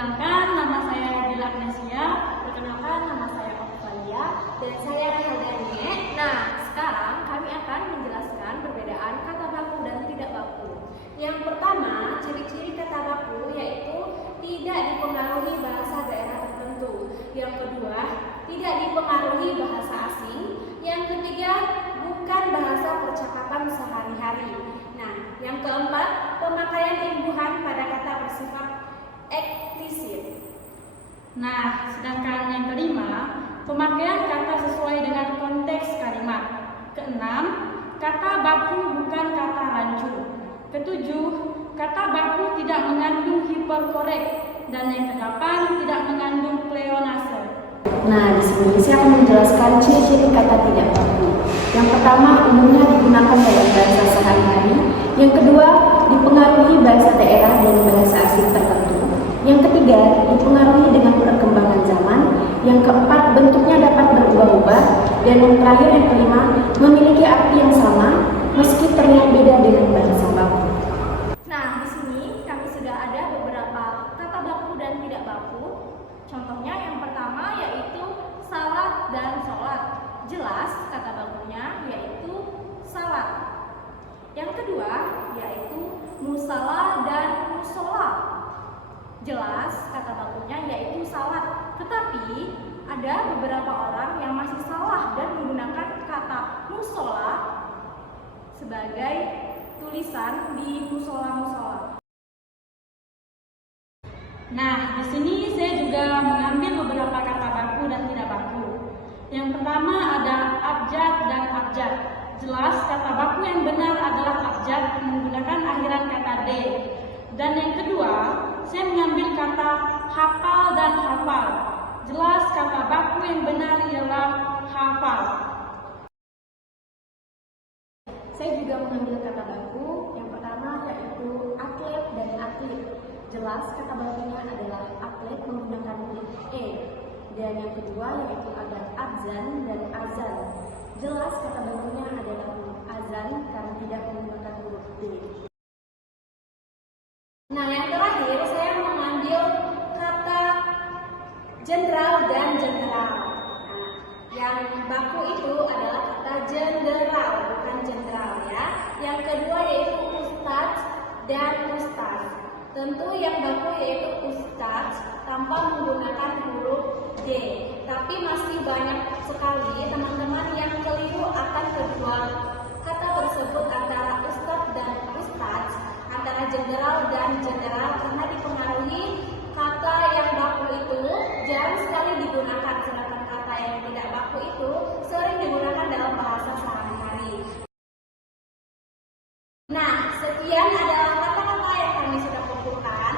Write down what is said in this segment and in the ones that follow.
Perkenalkan, nama saya Bila Agnesia. Perkenalkan, nama saya Oktalia dan saya Rahel Danie. Nah, sekarang kami akan menjelaskan perbedaan kata baku dan tidak baku. Yang pertama, ciri-ciri kata baku yaitu tidak dipengaruhi bahasa daerah tertentu. Yang kedua, tidak dipengaruhi bahasa asing. Yang ketiga, bukan bahasa percakapan sehari-hari. Nah, yang keempat, pemakaian imbuhan pada kata bersifat eksplisit. Nah, sedangkan yang kelima, pemakaian kata sesuai dengan konteks kalimat. Keenam, kata baku bukan kata rancu. Ketujuh, kata baku tidak mengandung hiperkorek. Dan yang kedelapan, tidak mengandung pleonase. Nah, di sini saya akan menjelaskan ciri-ciri kata tidak baku. Yang pertama, umumnya digunakan dalam bahasa sehari-hari. Yang kedua, dipengaruhi bahasa daerah dan bahasa asing tertentu. Yang ketiga, dipengaruhi dengan perkembangan zaman. Yang keempat, bentuknya dapat berubah-ubah. Dan yang terakhir, yang kelima, memiliki arti yang sama meski terlihat beda dengan bahasa baku. Nah, di sini kami sudah ada beberapa kata baku dan tidak baku. Contohnya yang pertama yaitu salat dan sholat. Jelas kata bakunya yaitu salat. Yang kedua yaitu musala dan musola. Jelas kata bakunya yaitu salat. Tetapi ada beberapa orang yang masih salah dan menggunakan kata musola sebagai tulisan di musola-musola. Nah, di sini saya juga mengambil beberapa kata baku dan tidak baku. Yang pertama ada abjad dan abjad. Jelas kata baku yang benar adalah abjad menggunakan akhiran kata d. Dan yang kedua, saya mengambil kata hafal dan hafal. Jelas kata baku yang benar ialah hafal. Saya juga mengambil kata baku. Yang pertama yaitu atlet dan atlet. Jelas kata bakunya adalah atlet menggunakan huruf e. Dan yang kedua yaitu ada azan dan azan. Jelas kata bakunya adalah huruf azan karena tidak menggunakan huruf d. Nah, yang terakhir saya mengambil kata jenderal dan jenderal. Nah, yang baku itu adalah kata jenderal, bukan jenderal ya. Yang kedua yaitu ustadz dan ustaz. Tentu yang baku yaitu ustaz tanpa menggunakan huruf D. Tapi masih banyak sekali teman-teman yang keliru akan kedua kata tersebut antara ustaz dan ustaz, antara jenderal dan jenderal karena dipengaruhi kata yang baku itu jarang sekali digunakan, sedangkan kata yang tidak baku itu sering digunakan dalam bahasa sehari-hari. Nah, sekian adalah kata-kata yang kami sudah kumpulkan.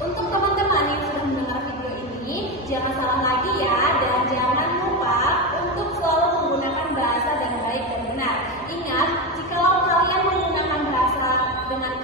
Untuk teman-teman yang sudah mendengar video ini, jangan salah lagi ya, dan jangan lupa untuk selalu menggunakan bahasa dengan baik dan benar. Ingat, jikalau kalian menggunakan bahasa dengan